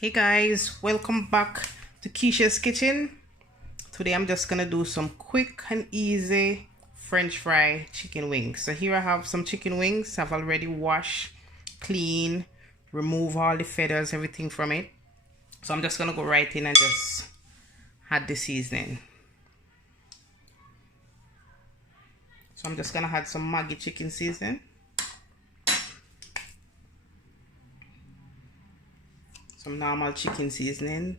Hey guys, welcome back to Keisha's kitchen. Today I'm just gonna do some quick and easy French fry chicken wings. So here I have some chicken wings. I've already washed, clean, remove all the feathers, everything from it. So I'm just gonna go right in and just add the seasoning. So I'm just gonna add some Maggi chicken seasoning. Some normal chicken seasoning,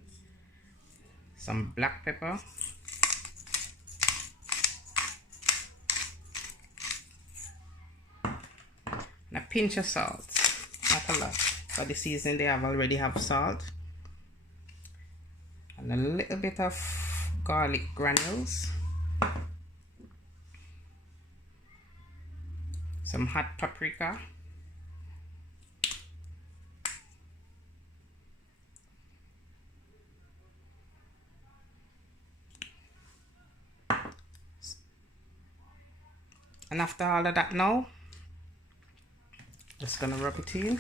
some black pepper, and a pinch of salt, not a lot, but the seasoning they already have salt, and a little bit of garlic granules, some hot paprika, and after all of that now, just gonna rub it in.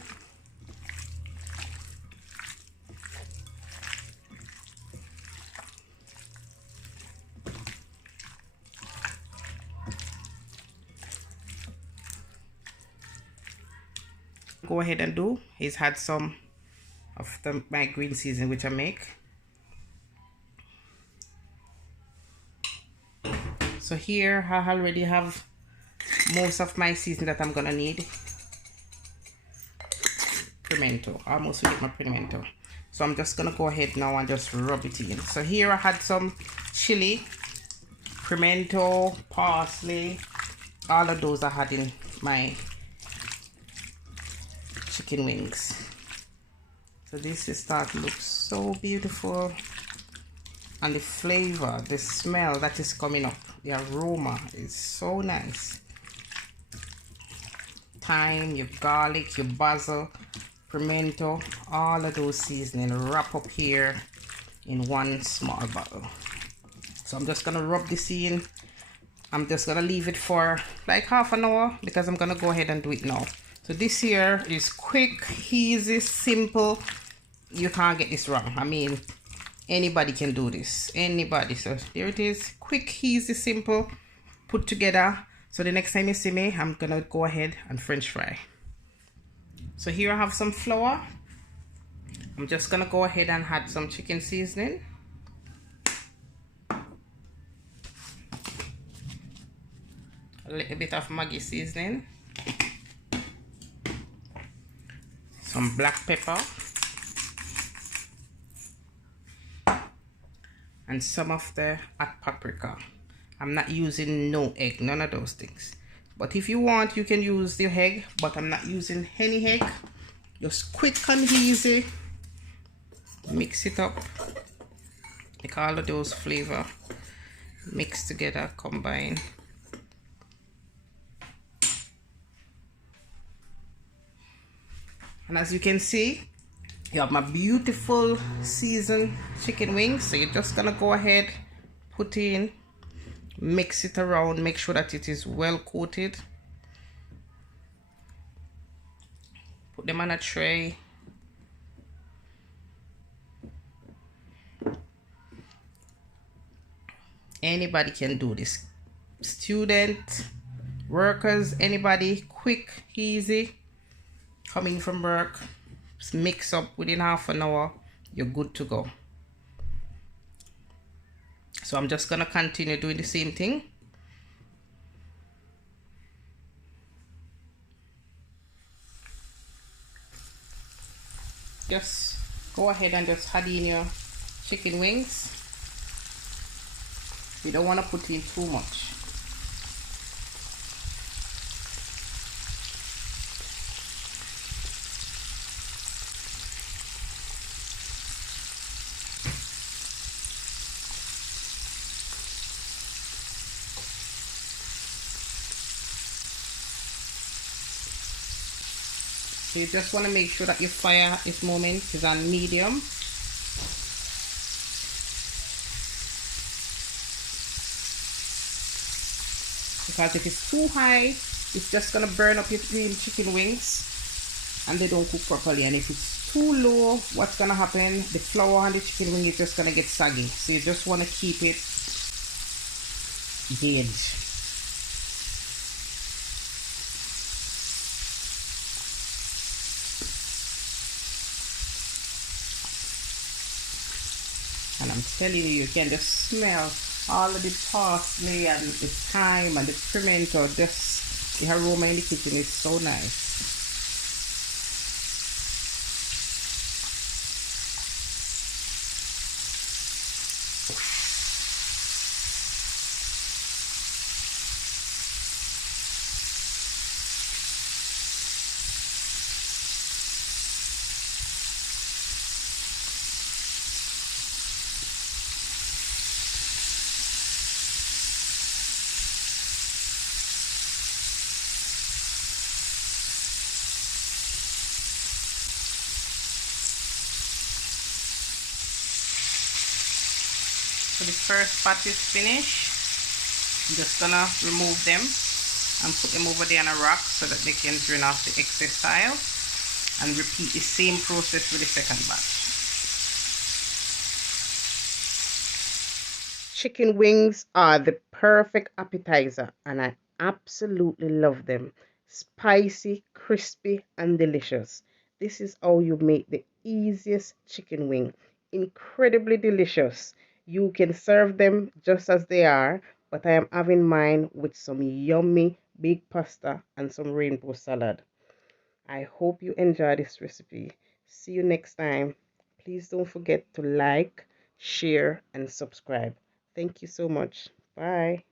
Go ahead and do is add some of my green seasoning which I make. So here I already have most of my seasoning that I'm gonna need. Pimento, I almost forget my pimento. So I'm just gonna go ahead now and just rub it in. So here I had some chili, pimento, parsley, all of those I had in my chicken wings. So this is starting to look so beautiful, and the flavor, the smell that is coming up, the aroma is so nice. Thyme, your garlic, your basil, pimento, all of those seasoning wrap up here in one small bottle. So I'm just gonna rub this in. I'm just gonna leave it for like half an hour because I'm gonna go ahead and do it now. So this here is quick, easy, simple. You can't get this wrong. I mean, anybody can do this, anybody. So there it is, quick, easy, simple, put together. So the next time you see me, I'm gonna go ahead and French fry. So here I have some flour. I'm just gonna go ahead and add some chicken seasoning. A little bit of Maggi seasoning. Some black pepper. And some of the hot paprika. I'm not using no egg, none of those things. But if you want, you can use the egg, but I'm not using any egg. Just quick and easy. Mix it up. Make all of those flavor mix together, combine. And as you can see, you have my beautiful seasoned chicken wings. So you're just gonna go ahead, put in, mix it around, make sure that it is well coated. Put them on a tray. Anybody can do this. Student, workers, anybody, quick, easy, coming from work. Just mix up within half an hour, you're good to go. So I'm just gonna continue doing the same thing. Just go ahead and just add in your chicken wings. You don't want to put in too much. So you just want to make sure that your fire at this moment is on medium. Because if it's too high, it's just going to burn up your chicken wings and they don't cook properly. And if it's too low, what's gonna happen? The flour and the chicken wing is just gonna get soggy. So you just wanna keep it gauge. And I'm telling you, you can just smell all of the parsley and the thyme and the pimento. Just the aroma in the kitchen is so nice. So the first pot is finished. I'm just gonna remove them and put them over there on a rack so that they can drain off the excess oil, and repeat the same process with the second batch. Chicken wings are the perfect appetizer and I absolutely love them. Spicy, crispy, and delicious. This is how you make the easiest chicken wing. Incredibly delicious. You can serve them just as they are, but I am having mine with some yummy baked pasta and some rainbow salad. I hope you enjoy this recipe. See you next time. Please don't forget to like, share, and subscribe. Thank you so much. Bye.